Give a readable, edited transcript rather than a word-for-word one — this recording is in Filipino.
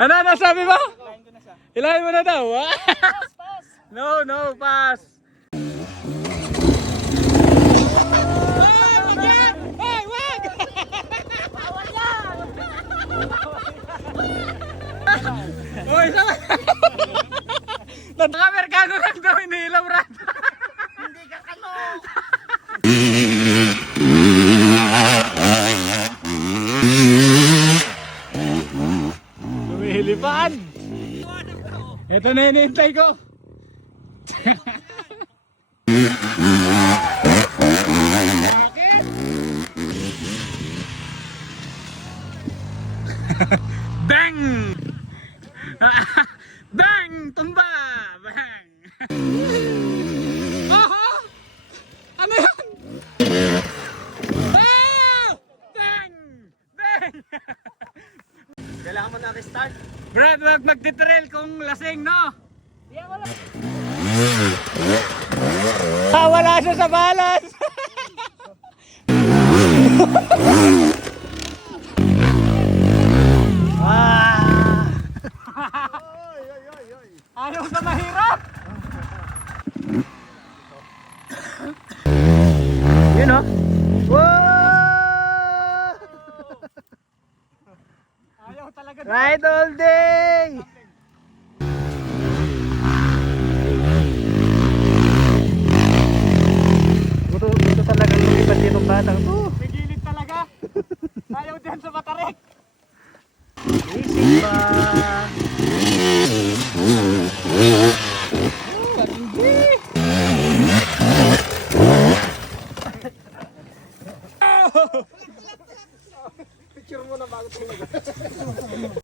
Ano, sabi mo? Ilahin ko na siya. Ilahin mo na daw. Pass, pass. No, pass. Hey, wag! Bawal yan. Uy, sama. Nakamerkago lang daw, iniilaw rat. Hindi ka kano. Lumihilipad. Ito na hinihintay ko. Bang! Bang! Tumba! Bang! Oho! Ano yan? Oh! Bang! Bang! Kailangan mo na restart. Brad, wag magtitrail kung lasing, no? Yan wala. Wala siya sa balas! Ayaw sa mahirap! Yun o. Ayaw talaga. Ride all day. Buto talaga lumipad dito batang to. Pigilid talaga. Ayaw din sa matarek. Easy ba?